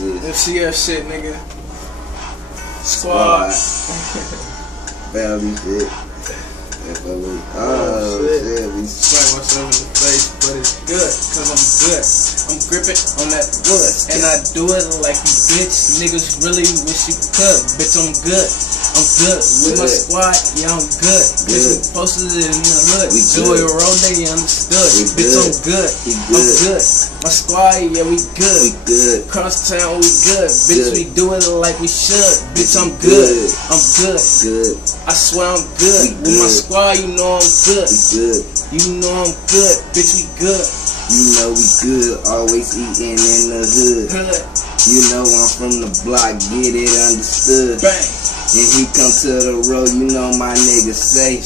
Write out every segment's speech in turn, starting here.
MCF shit, nigga. Squad. Family shit. Oh shit, we smack myself in the face, but it's good, cause I'm good. I'm gripping on that wood, and I do it like you bitch. Niggas really wish you could. Bitch, I'm good. I'm good with my squad, yeah, I'm good. Bitch, we posted it in the hood. Joey Roll, they understood. Bitch, I'm good. I'm good. My squad, yeah, we good. Cross town, we good. Bitch, we do it like we should. Bitch, I'm good. I'm good. I swear I'm good. With my squad, you know I'm good. You know I'm good. Bitch, we good. You know we good. Always eating in the hood. You know I'm from the block. Get it understood. Bang. And he come to the road, you know my nigga say.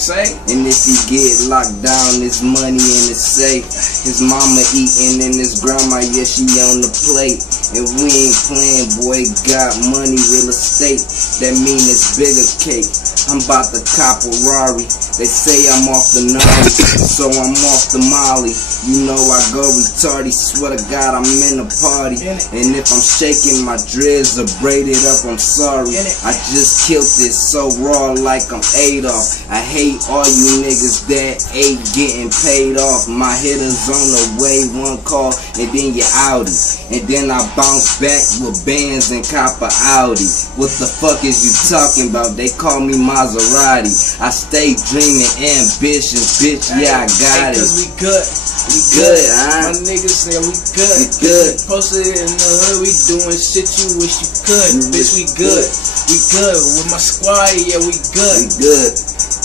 And if he get locked down, it's money in the safe. His mama eating and his grandma, yeah, she on the plate. And we ain't playing, boy, got money, real estate. That mean it's bigger cake. I'm about to cop a Rari. They say I'm off the Nari, so I'm off the Molly. You know I go retarded, swear to God I'm in a party. And if I'm shaking my dreads or braided up, I'm sorry. I just killed this so raw like I'm Adolf. I hate all you niggas that ain't getting paid off. My hitters on the way, one call and then you're outie. And then I bounce back with bands and cop a Audi. What the fuck is you talking about? They call me Maserati. I stay dreaming ambitions, bitch, yeah I got it. Cause we good. We good, my niggas, yeah, we good. We good. Posted in the hood, we doing shit you wish you could. Bitch, we good. We good. With my squad, yeah, we good. We good.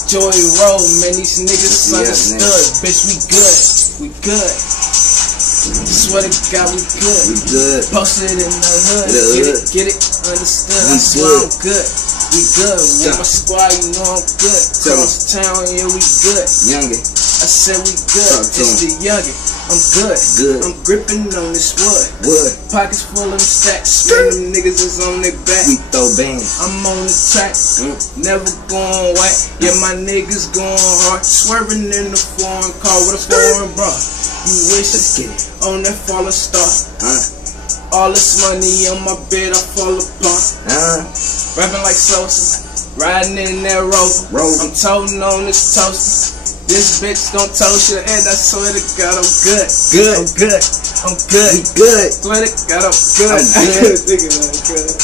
Joey Roll, man, these niggas understood. Bitch, we good. We good. Swear to God, we good. We good. Posted in the hood. Get it, understood. I swear I'm good. We good. With my squad, you know I'm good. Cross town, yeah, we good. Youngin. I said we good. It's the youngin. I'm good. I'm gripping on this wood. Pockets full of them stacks. Man, them niggas is on their back. We throw bands. I'm on the track. Never going white. Yeah, my niggas going hard. Swerving in the foreign car with a foreign bra. You wish on that falling star. All this money on my bed, I fall apart. Rapping like Sosa. Riding in that rover. I'm toting on this toaster. This bitch gon' toast your head, I swear to God I'm good. I'm good. I'm good. We good. Swear to God I'm good. I'm good. I couldn't think of that.